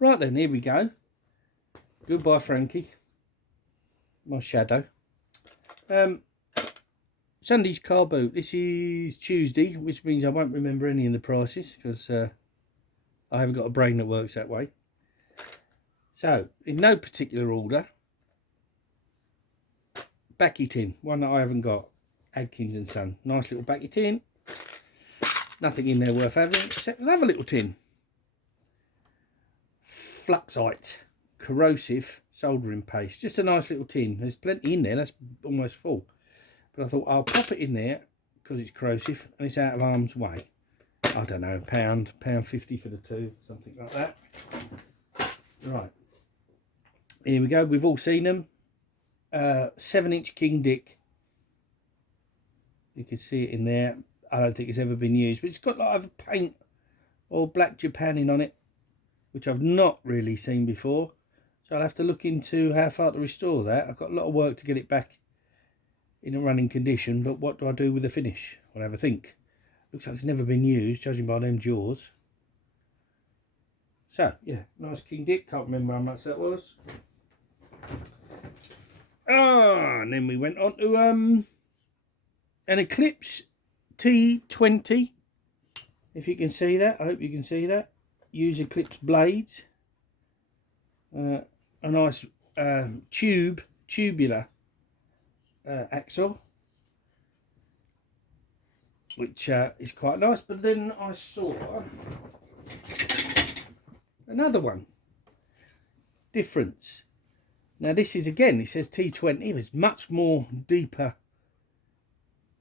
Right then, here we go. Goodbye, Frankie. My shadow. Sunday's car boot. This is Tuesday, which means I won't remember any of the prices because I haven't got a brain that works that way. So, in no particular order, backy tin, one that I haven't got, Adkins and Son. Nice little backy tin. Nothing in there worth having except another little tin. Fluxite corrosive soldering paste. Just a nice little tin. There's plenty in there. That's almost full. But I thought I'll pop it in there because it's corrosive and it's out of harm's way. I don't know, £1, £1.50 for the two, something like that. Right. Here we go. We've all seen them. 7-inch King Dick. You can see it in there. I don't think it's ever been used, but it's got like either paint or black Japanning on it, which I've not really seen before. So I'll have to look into how far to restore that. I've got a lot of work to get it back in a running condition, but what do I do with the finish? I'll have a think. Looks like it's never been used, judging by them jaws. So, yeah, nice King Dick. Can't remember how much that was. And then we went on to an Eclipse T20. If you can see that, I hope you can see that. Use Eclipse blades. A nice tubular axle, which is quite nice. But then I saw another one. Difference. Now this is, again, it says T20. It's much more deeper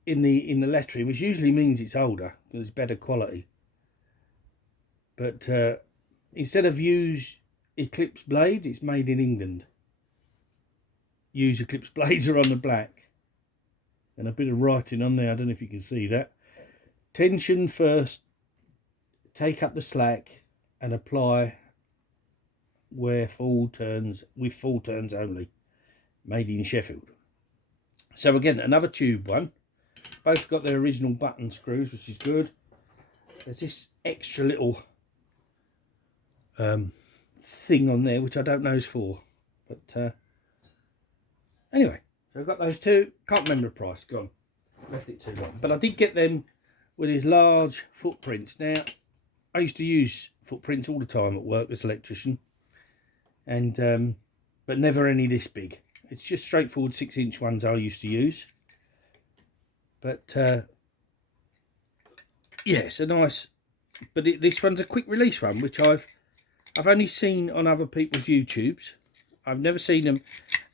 in the lettering, which usually means it's older because it's better quality. But instead of use Eclipse blades, it's made in England. Use Eclipse blades are on the black, and a bit of writing on there. I don't know if you can see that. Tension first, take up the slack, and apply where full turns, with full turns only. Made in Sheffield. So again, another tube one. Both got their original button screws, which is good. There's this extra little thing on there, which I don't know is for. But anyway, so I've got those two. Can't remember the price. Gone. Left it too long. But I did get them with these large footprints. Now, I used to use footprints all the time at work as an electrician, and but never any this big. It's just straightforward 6-inch ones I used to use. But yeah, it's a nice. But this one's a quick release one, which I've only seen on other people's YouTubes. I've never seen them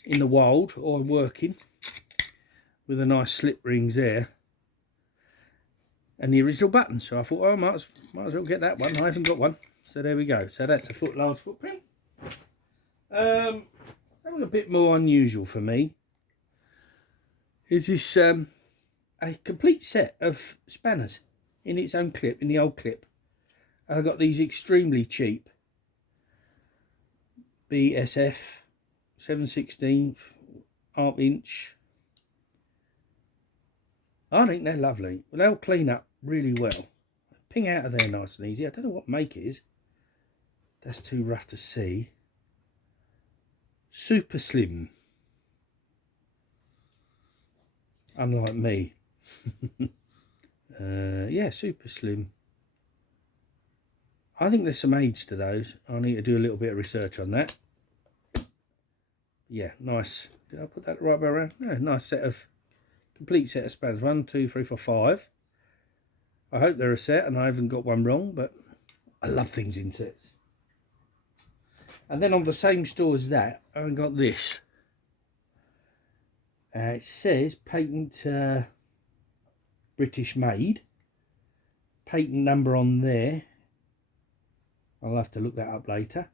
in the wild or working with a nice slip rings there and the original button. So I thought, oh, I might as well get that one. I haven't got one, so there we go. So that's a large footprint. That was a bit more unusual for me. Is this a complete set of spanners in its own clip, in the old clip. I got these extremely cheap BSF 7/16 1/2 I think they're lovely. They'll clean up really well. Ping out of there nice and easy. I don't know what make it is. That's too rough to see. Super slim. Unlike me. Yeah, super slim. I think there's some age to those. I need to do a little bit of research on that. Yeah, nice. Did I put that right way around? No, nice set of, complete set of spanners. 1, 2, 3, 4, 5. I hope they're a set and I haven't got one wrong, but I love things in sets. And then on the same store as that, I got this. It says patent British made. Patent number on there. I'll have to look that up later.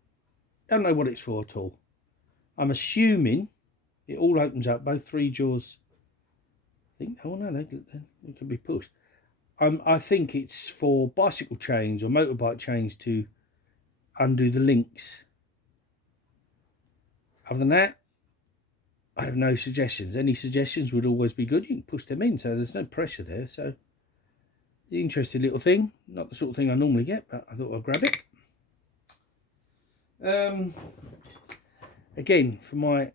Don't know what it's for at all. I'm assuming it all opens up, both 3 jaws. I think, oh no, they can be pushed. I think it's for bicycle chains or motorbike chains to undo the links. Other than that, I have no suggestions. Any suggestions would always be good. You can push them in, so there's no pressure there. So, the interesting little thing. Not the sort of thing I normally get, but I thought I'd grab it. Again, for my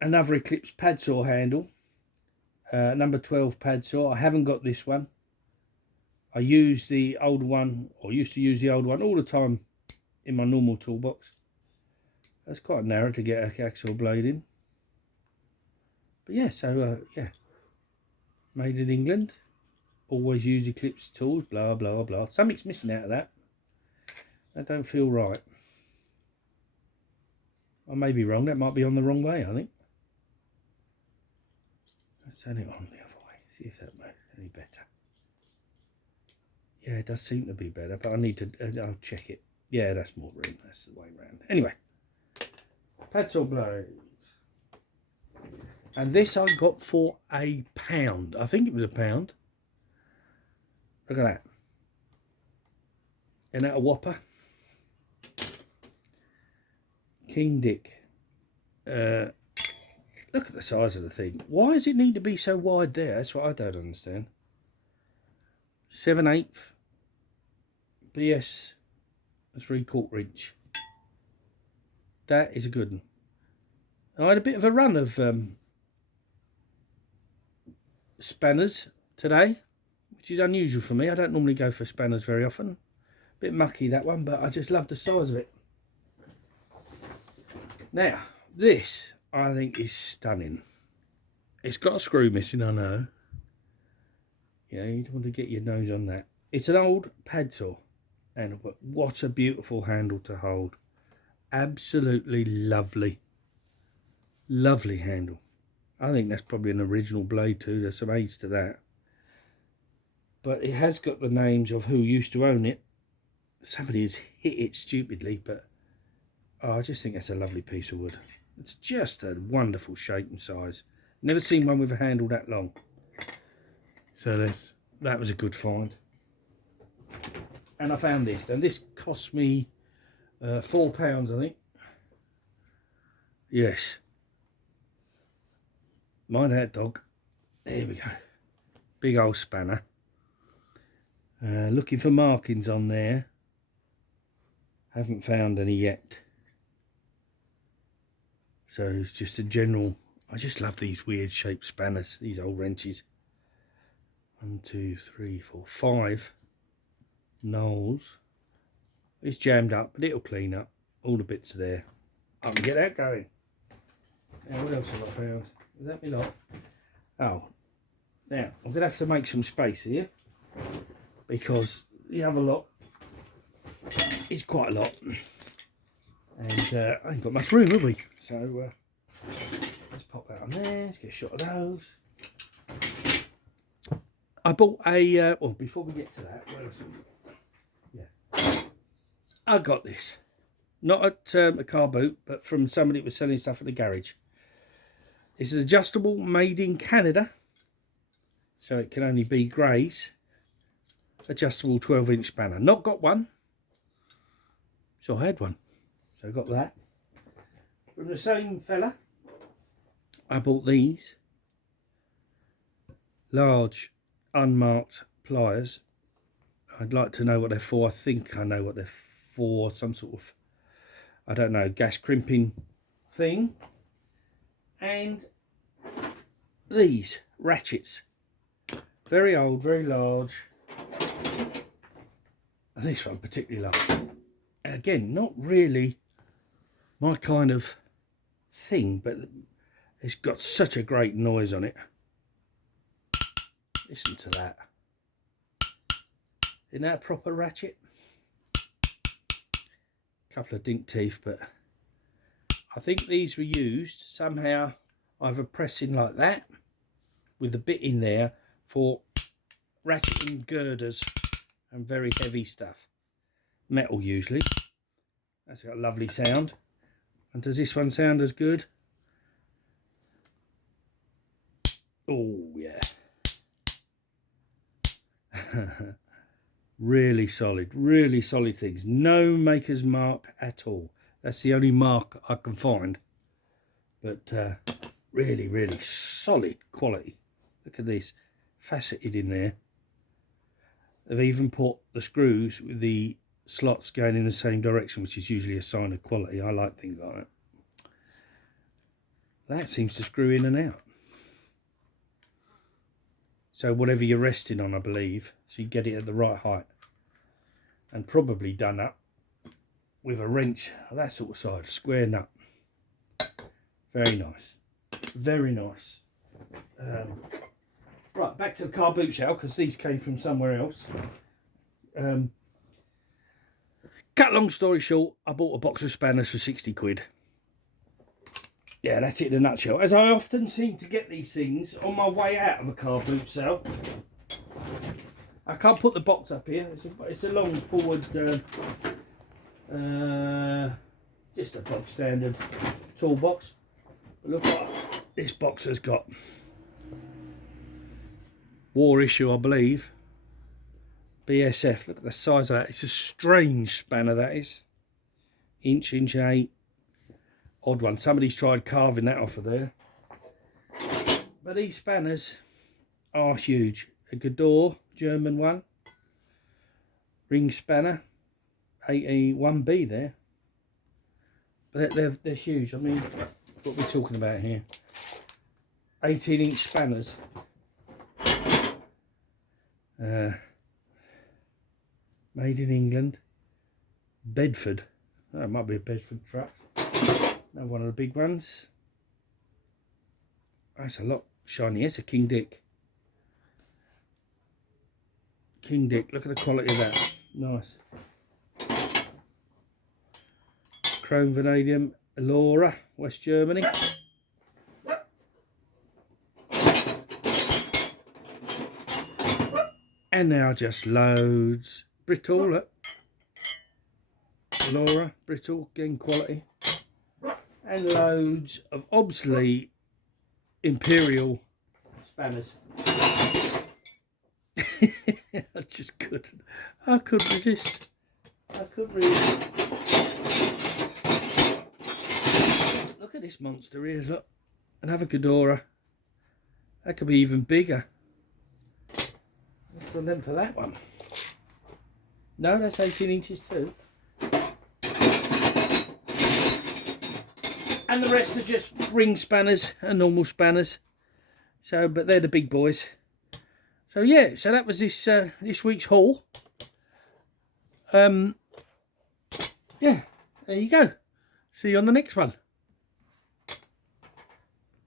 another Eclipse pad saw handle, number 12 pad saw. I haven't got this one. I use the old one, or used to use the old one all the time in my normal toolbox. That's quite narrow to get a hacksaw blade in. But yeah, so yeah, made in England. Always use Eclipse tools, blah, blah, blah. Something's missing out of that. That don't feel right. I may be wrong. That might be on the wrong way, I think. Let's turn it on the other way. See if that makes any better. Yeah, it does seem to be better, but I need to, I'll check it. Yeah, that's more room. That's the way around. Anyway, pad saw blades. And this I got for £1. I think it was £1. Look at that. Isn't that a whopper? King Dick. Look at the size of the thing. Why does it need to be so wide there? That's what I don't understand. 7/8 BS 3/4 inch. That is a good one. I had a bit of a run of spanners today, which is unusual for me. I don't normally go for spanners very often. A bit mucky that one, but I just love the size of it. Now, this I think is stunning. It's got a screw missing, I know. You know, you don't want to get your nose on that. It's an old pad saw, and what a beautiful handle to hold. Absolutely lovely. Lovely handle. I think that's probably an original blade too. There's some age to that. But it has got the names of who used to own it. Somebody has hit it stupidly, but oh, I just think that's a lovely piece of wood. It's just a wonderful shape and size. Never seen one with a handle that long. So that was a good find. And I found this, and this cost me £4, I think. Yes. Mind that dog. There we go. Big old spanner. Looking for markings on there. Haven't found any yet. So it's just a general. I just love these weird shaped spanners, these old wrenches. 1, 2, 3, 4, 5 knolls. It's jammed up, but it'll clean up. All the bits are there. I can get that going. Now, what else have I found? Is that me lot? Oh, now I'm going to have to make some space here because the other lot is quite a lot. And I ain't got much room, have we? So let's pop that on there. Let's get a shot of those. I bought a, well, before we get to that, where else? Yeah. I got this. Not at a car boot, but from somebody that was selling stuff at the garage. It's an adjustable, made in Canada. So it can only be greys. Adjustable 12-inch spanner. Not got one. So I had one. So I got that. From the same fella, I bought these. Large, unmarked pliers. I'd like to know what they're for. I think I know what they're for. Some sort of, I don't know, gas crimping thing. And these ratchets. Very old, very large. This one particularly large. Again, not really my kind of thing, but it's got such a great noise on it. Listen to that. Isn't that a proper ratchet? Couple of dink teeth, but I think these were used somehow, either pressing like that with the bit in there for ratcheting girders and very heavy stuff. Metal usually. That's got a lovely sound. And does this one sound as good? Oh yeah. Really solid things. No maker's mark at all. That's the only mark I can find. But really solid quality. Look at this, faceted in there. They've even put the screws with the slots going in the same direction, which is usually a sign of quality. I like things like that. That seems to screw in and out. So whatever you're resting on, I believe, so you get it at the right height. And probably done up with a wrench, that sort of side, square nut. Very nice. Very nice. Right, back to the car boot shell, because these came from somewhere else. Cut long story short, I bought a box of spanners for 60 quid. Yeah, that's it in a nutshell. As I often seem to get these things on my way out of a car boot sale. I can't put the box up here. It's a long forward, just a box standard toolbox. But look what this box has got. War issue, I believe. BSF. Look at the size of that. It's a strange spanner, that is. Inch and 8. Odd one. Somebody's tried carving that off of there. But these spanners are huge. A Gador, German one. Ring spanner. 81B there. But they're huge. I mean, what we're talking about here. 18-inch spanners. Made in England. Bedford. Oh, it might be a Bedford truck. Another one of the big ones. That's a lot shiny. It's a King Dick. King Dick. Look at the quality of that. Nice. Chrome vanadium. Elora, West Germany. And now just loads. Brittle, look. Elora, brittle, again quality. And loads of obsolete Imperial spanners. I just couldn't. I couldn't resist. I couldn't resist. Look at this monster here. Look. Another Ghidorah. That could be even bigger. What's the length of that one? No, that's 18 inches too. And the rest are just ring spanners and normal spanners. So, but they're the big boys. So yeah, so that was this this week's haul. Yeah, there you go. See you on the next one.